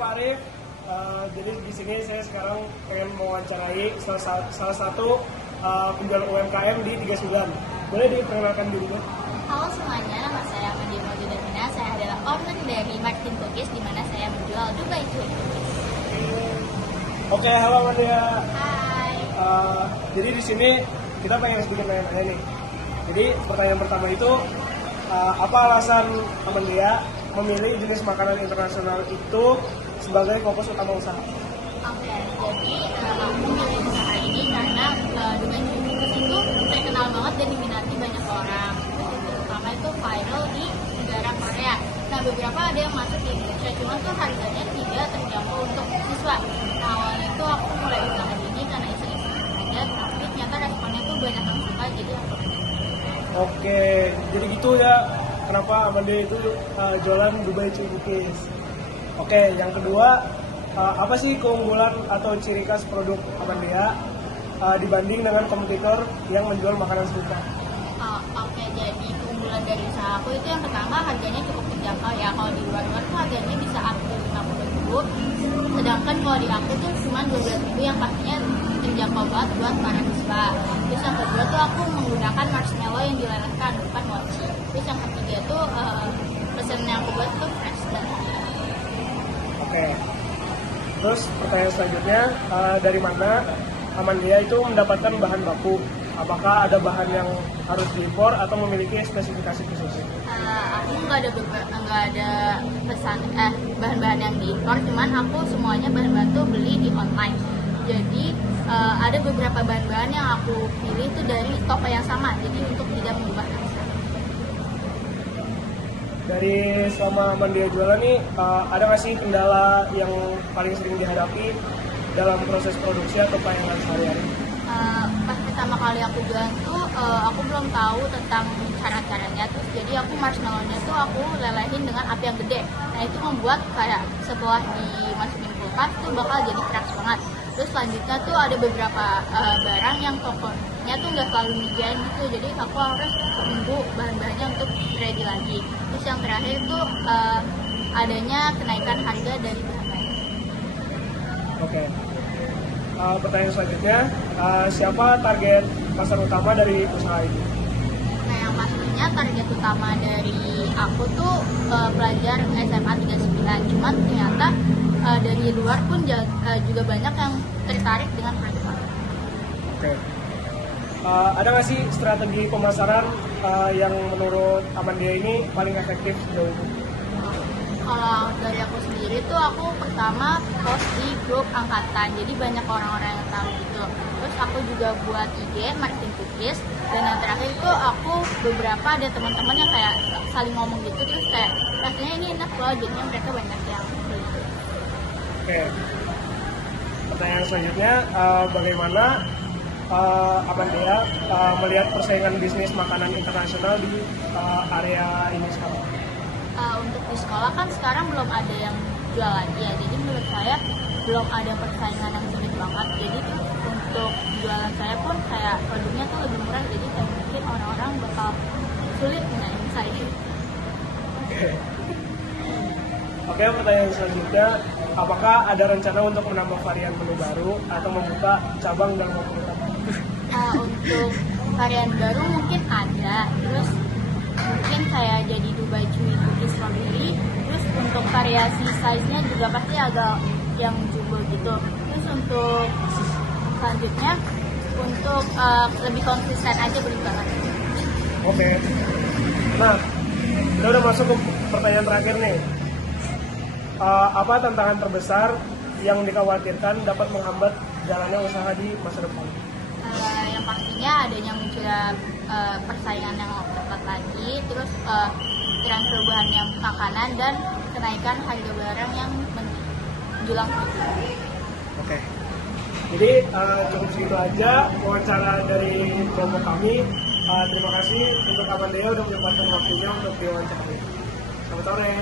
Pak Arif. Jadi di sini saya sekarang pengen mewawancarai salah satu penjual UMKM di 39. Boleh diperkenalkan dulu? Halo semuanya, nama saya Amelia Maududamina. Saya adalah owner dari Martin Cookies, di mana saya menjual Dubai Chewy Cookies. Oke, halo Amelia. Hai. Jadi di sini kita pengen sedikit nanya-nanya nih. Jadi pertanyaan pertama itu, apa alasan Amelia memilih jenis makanan internasional itu sebagai fokus utama usaha? Oke, jadi aku memilih usaha ini karena Dubai Chewy Cookies itu terkenal banget dan diminati banyak orang. Terutama itu viral di negara Korea. Nah, beberapa ada yang masuk di Indonesia, cuman tuh harganya tidak terjangkau untuk siswa. Nah, awalnya itu aku mulai usaha ini karena iseng-iseng aja, tapi ternyata responnya tuh banyak yang suka, jadi aku Oke, jadi gitu ya kenapa Amelia itu jualan Dubai Chewy Cookies. Oke, yang kedua, apa sih keunggulan atau ciri khas produk Amelia dibanding dengan kompetitor yang menjual makanan serupa? Oke, jadi keunggulan dari usaha aku itu yang pertama harganya cukup terjangkau ya. Kalau di luar-luar tuh harganya bisa up to 50.000, sedangkan kalau di aku tuh cuma 12.000 yang pastinya terjangkau banget buat para siswa. Terus yang kedua tuh aku menggunakan marshmallow yang dilelehkan, bukan mochi. Terus yang ketiga tuh pesan yang aku buat tuh fresh dan Oke. Terus pertanyaan selanjutnya, dari mana Amelia itu mendapatkan bahan baku? Apakah ada bahan yang harus diimpor atau memiliki spesifikasi khusus? aku nggak ada bahan-bahan yang diimpor, cuman aku semuanya bahan-bahan tuh beli di online. Jadi ada beberapa bahan-bahan yang aku pilih itu dari toko yang sama, jadi untuk tidak mengubah rasa. Dari selama Amelia jualan nih, ada nggak sih kendala yang paling sering dihadapi dalam proses produksi atau pelayanan sehari-hari? Pas pertama kali aku jualan tuh aku belum tahu tentang cara-caranya, terus jadi aku marshmallow-nya tuh aku lelehin dengan api yang gede. Nah, itu membuat kayak setelah dimasukin kulkas tuh bakal jadi keras banget. Terus selanjutnya tuh ada beberapa barang yang tokonya tuh nggak selalu nyediain gitu, jadi aku harus tunggu bahan-bahannya untuk ready lagi. Terus yang terakhir tuh adanya kenaikan harga dari bahan-bahan. Oke. Pertanyaan selanjutnya, siapa target pasar utama dari usaha ini? Nah, yang pastinya target utama dari aku tuh pelajar SMA 39. Cuman ternyata dari luar pun juga banyak yang tertarik dengan produk aku. Oke. Ada nggak sih strategi pemasaran yang menurut Amelia ini paling efektif sejauh ini? Kalau dari aku sendiri tuh aku pertama post di grup angkatan, jadi banyak orang-orang yang tahu gitu. Terus aku juga buat IG Martin Cookies, dan yang terakhir tuh aku beberapa ada teman-teman yang kayak saling ngomong gitu, terus kayak rasanya ini enak loh, jadinya mereka banyak yang beli. Oke. Pertanyaan selanjutnya, bagaimana Amelia melihat persaingan bisnis makanan internasional di area ini sekarang? Untuk di sekolah kan sekarang belum ada yang jual lagi ya, jadi menurut saya belum ada persaingan yang sulit banget. Jadi untuk jualan saya pun kayak produknya tuh lebih murah, jadi saya mungkin orang-orang bakal sulit menyaingi saya. Oke, pertanyaan selanjutnya, apakah ada rencana untuk menambah varian menu baru atau membuka cabang dalam waktu dekat? Untuk varian baru mungkin ada, terus mungkin kayak jadi Dubai Chewy Cookies strawberry. Terus untuk variasi size-nya juga pasti agak yang jumbo gitu. Terus untuk selanjutnya untuk lebih konsisten aja berjualan. Oke. Nah, kita udah masuk ke pertanyaan terakhir nih. Apa tantangan terbesar yang dikhawatirkan dapat menghambat jalannya usaha di masa depan? Yang pastinya adanya munculnya persaingan yang ketat lagi, terus tren perubahan yang makanan, dan kenaikan harga barang yang menjulang tinggi. Oke. Jadi cukup segitu aja wawancara dari kelompok kami. Terima kasih untuk Amelia udah menyempatkan waktunya untuk diwawancara. Selamat sore.